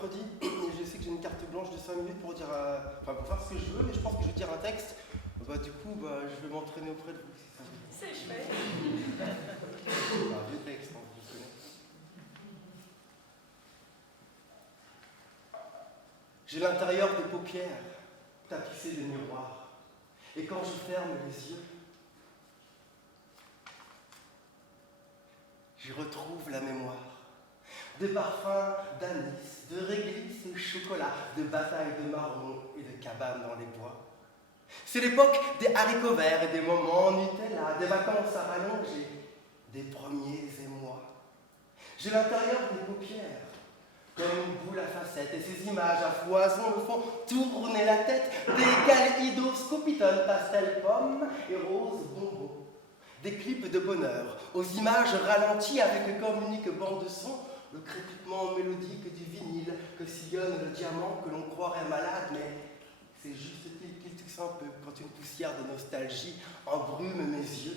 mercredi et je sais que j'ai une carte blanche de 5 minutes pour dire, pour faire ce que je veux, mais je pense que je vais dire un texte. Du coup, je vais m'entraîner auprès de vous. Si ça vous... C'est chouette. C'est un vieux texte, hein, je connais. J'ai l'intérieur des paupières tapissé de miroirs. Et quand je ferme les yeux, j'y retrouve la mémoire. De parfums d'anis, de réglisse au chocolat, de batailles de marrons et de cabanes dans les bois. C'est l'époque des haricots verts et des moments en Nutella, des vacances à rallonger, des premiers émois. J'ai l'intérieur des paupières, comme une boule à facettes, et ces images à foison me font tourner la tête, des kaléidoscopitonnes, pastel pommes et roses bonbons. Des clips de bonheur, aux images ralenties avec comme unique bande son, le crépitement mélodique du vinyle que sillonne le diamant que l'on croirait malade, mais c'est juste qu'il tousse un peu quand une poussière de nostalgie embrume mes yeux.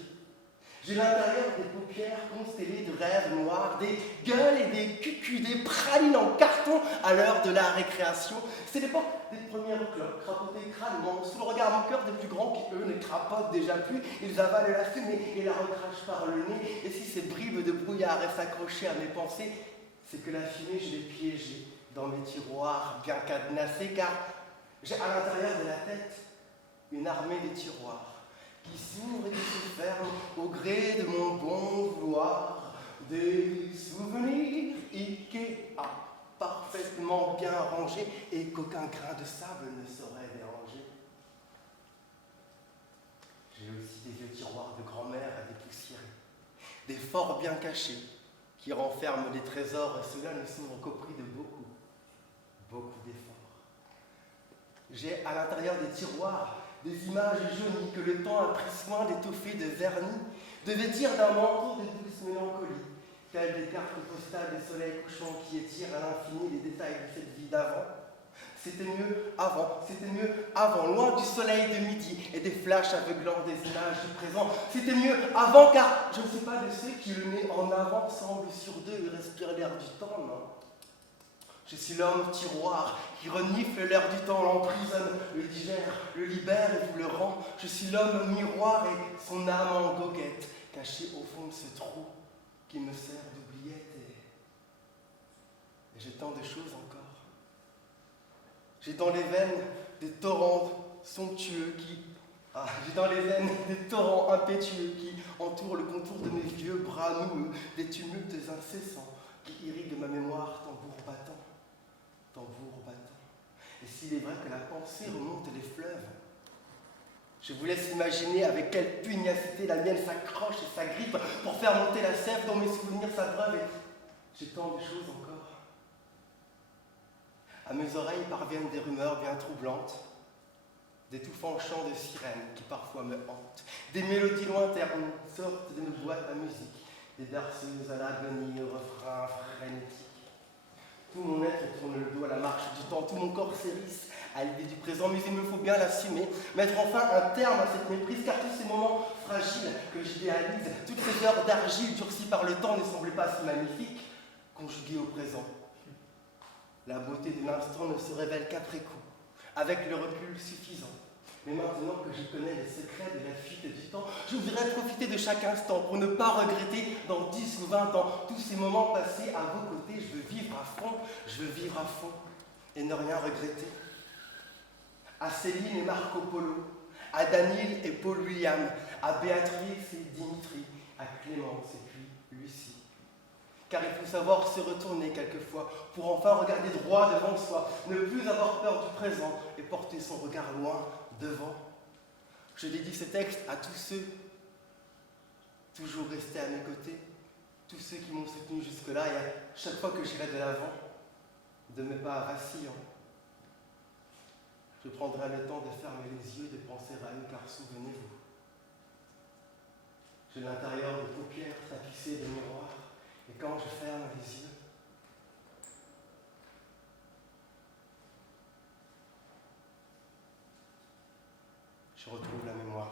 J'ai l'intérieur des paupières constellées de rêves noirs, des gueules et des cucus, des pralines en carton à l'heure de la récréation. C'est l'époque des premières clopes, crapotées crânement, sous le regard moqueur des plus grands qui, eux, ne crapotent déjà plus. Ils avalent la fumée et la recrachent par le nez. Et si ces bribes de brouillard restent accrochées à mes pensées, c'est que la fumée, je l'ai piégée dans mes tiroirs bien cadenassés, car j'ai à l'intérieur de la tête une armée de tiroirs qui s'ouvrent et qui se ferment au gré de mon bon vouloir. Des souvenirs Ikea parfaitement bien rangés et qu'aucun grain de sable ne saurait déranger. J'ai aussi des vieux tiroirs de grand-mère à dépoussiérer, des forts bien cachés qui renferment des trésors et cela ne s'ouvre qu'au prix de beaucoup d'efforts. J'ai à l'intérieur des tiroirs des images jaunies que le temps a pris soin d'étoffer de vernis, de vêtir d'un manteau de douce mélancolie, telles des cartes postales des soleils couchants qui étirent à l'infini les détails de cette vie d'avant. C'était mieux avant, loin du soleil de midi et des flashs aveuglants des images du présent. C'était mieux avant, car je ne suis pas de ceux qui, le nez en avant, semblent sur d'eux et respirent l'air du temps, non. Je suis l'homme tiroir qui renifle l'air du temps, l'emprisonne, le digère, le libère et vous le rend. Je suis l'homme miroir et son âme en goguette, cachée au fond de ce trou qui me sert d'oubliette. Et j'ai tant de choses encore. J'ai dans les veines des torrents somptueux j'ai dans les veines des torrents impétueux qui entourent le contour de mes vieux bras noueux, des tumultes incessants qui irriguent ma mémoire tambour battant. Et s'il est vrai que la pensée remonte les fleuves, je vous laisse imaginer avec quelle pugnacité la mienne s'accroche et s'agrippe pour faire monter la sève dont mes souvenirs s'abreuvent, et j'ai tant de choses encore. À mes oreilles parviennent des rumeurs bien troublantes, d'étouffants chants de sirènes qui parfois me hantent, des mélodies lointaines sortent de nos boîtes à musique, des berceuses à l'agonie au refrain frénétique. Tout mon être tourne le dos à la marche du temps, tout mon corps s'hérisse à l'idée du présent, mais il me faut bien l'assumer, mettre enfin un terme à cette méprise, car tous ces moments fragiles que j'idéalise, toutes ces heures d'argile durcies par le temps ne semblaient pas si magnifiques, conjuguées au présent. La beauté de l'instant ne se révèle qu'après coup, avec le recul suffisant. Mais maintenant que je connais les secrets de la fuite du temps, je voudrais profiter de chaque instant pour ne pas regretter dans 10 ou 20 ans tous ces moments passés à vos côtés. Je veux vivre à fond et ne rien regretter. À Céline et Marco Polo, à Daniel et Paul William, à Béatrice et Dimitri, à Clémence et puis Lucie. Car il faut savoir se retourner quelquefois pour enfin regarder droit devant soi, ne plus avoir peur du présent et porter son regard loin devant. Je dédie ce texte à tous ceux toujours restés à mes côtés, tous ceux qui m'ont soutenu jusque-là et à chaque fois que j'irai de l'avant, de mes pas vacillants. Je prendrai le temps de fermer les yeux, de penser à eux, car souvenez-vous, j'ai l'intérieur de paupières tapissées de miroirs, et quand je ferme les yeux, je retrouve la mémoire.